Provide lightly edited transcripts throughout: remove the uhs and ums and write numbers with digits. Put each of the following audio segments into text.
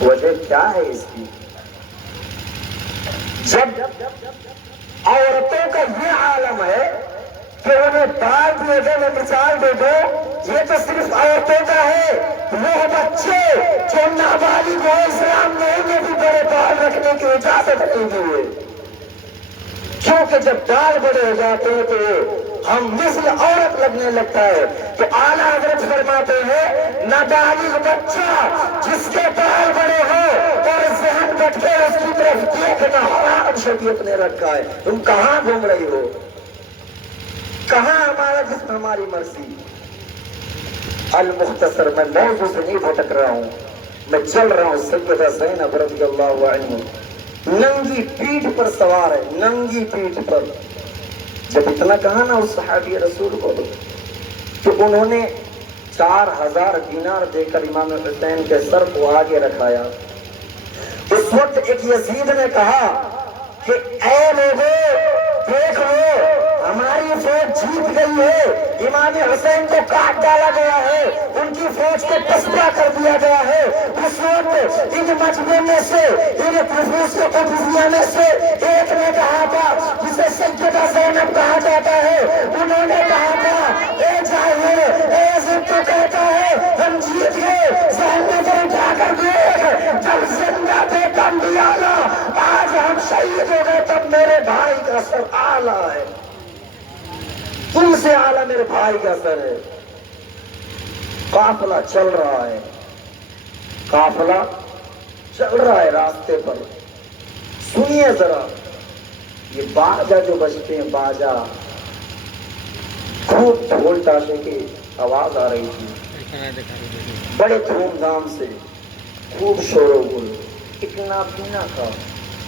وجہ کیا ہے اس کی؟ جب عورتوں کا یہ عالم ہے کہ انہیں بال دیے دو، میں مثال دے دو، یہ تو صرف عورتوں کا ہے۔ وہ بچے جو نابالغ ہو، اسلام نے انہیں بھی بڑے بال رکھنے کی اجازت نہیں دی ہے، کیونکہ جب بال بڑے ہو جاتے ہیں تو ہم مثل عورت لگنے لگتا ہے۔ تو اعلیٰ حضرت فرماتے ہیں نابالغ بچہ جس کے بال بڑے ہو اور ذہن بٹکے اس کی طرف دیکھنا حرام شریعت نے رکھا ہے۔ تم کہاں گھوم رہی ہو؟ کہاں ہمارا جسم ہماری مرضی؟ المختصر، میں موضوع سے نہیں بھٹک رہا ہوں، میں چل رہا ہوں۔ سیدہ زینب رضی اللہ عنہ ننگی پیٹھ پر سوار ہے، ننگی پیٹھ پر۔ جب اتنا کہا نا اس صحابی رسول کو تو انہوں نے 4000 دینار دے کر امام حسین کے سر کو آگے رکھایا۔ اس وقت ایک یزید نے کہا کہ اے لوگوں دیکھ لو، ہماری فوج جیت گئی ہے، امام حسین کو کاٹ ڈالا گیا ہے، ان کی فوج کو پسپا کر دیا گیا ہے۔ اس وقت ان مجمع میں سے، ان نفوس قدسیہ میں سے ایک نے کہا تھا جسے سیدہ زینب کہا جاتا ہے، انہوں نے کہا تھا اے جاہل، اے عزت تو کہتا ہے ہم جیت گئے، ذہن نظر اٹھا کر دیکھ، جب زندہ تھے تب بھی آلہ، آج ہم شہید ہو گئے تب میرے بھائی کا سر اعلیٰ ہے، تم سے اعلیٰ میرے بھائی کا سر ہے۔ قافلہ چل رہا ہے، قافلہ چل رہا ہے راستے پر۔ سنیے ذرا، یہ باجا جو بجتے ہیں، باجا، خوب ڈھول تاشے کی آواز آ رہی تھی، بڑے دھوم دھام سے، خوب شور و گل۔ ایک نابینا تھا۔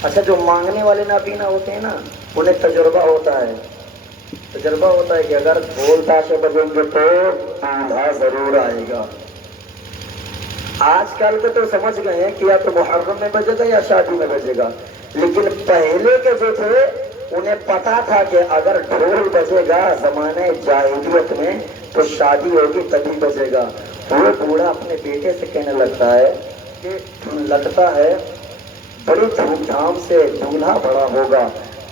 اچھا، جو مانگنے والے نابینا ہوتے ہیں نا، انہیں تجربہ ہوتا ہے کہ اگر ڈھول تاشے بجیں گے تو دولہا ضرور آئے گا۔ آج کل کے تو سمجھ گئے ہیں کہ یا تو محرم میں بجے گا یا شادی میں بجے گا، لیکن پہلے کے جو تھے انہیں پتا تھا کہ اگر ڈھول بجے گا زمانہ جاہلیت میں تو شادی ہوگی تبھی بجے گا۔ وہ بوڑھا اپنے بیٹے سے کہنے لگتا ہے کہ لگتا ہے بڑی دھوم دھام سے دولہا بڑا ہوگا،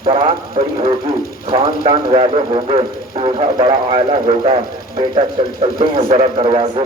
برات بڑی ہوگی، خاندان والے ہوں گے، دولہا بڑا اعلیٰ ہوگا۔ بیٹا چلتے ہیں ذرا دروازے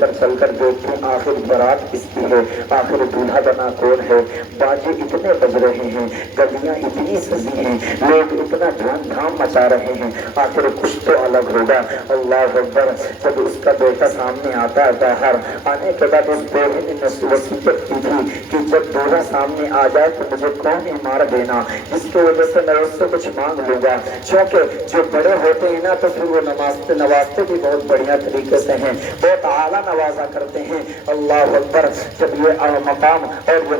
پر چل کر دیکھتے ہیں آخر برات کس کی ہے، آخر دولہا بنا کون ہے۔ باجے اتنے بج رہے ہیں، گلیاں اتنی سجی ہیں، لوگ اتنا دھوم دھام مچا رہے ہیں، آخر کچھ تو الگ ہوگا۔ اللہ اکبر۔ جب اس کا بیٹا سامنے آتا ہے، باہر آنے کے بعد اس بوڑھے نے وصیت کی تھی کہ جب دولہا سامنے آ جائے تو مجھے کون مار دینا، جس کی وجہ سے میں اس سے کچھ مانگ لوں گا، چونکہ جو بڑے ہوتے ہیں نا تو پھر وہ نوازتے بھی بہت بڑھیا طریقے سے ہیں، بہت اعلیٰ نوازا کرتے ہیں۔ اللہ اکبر۔ جب یہ مقام اور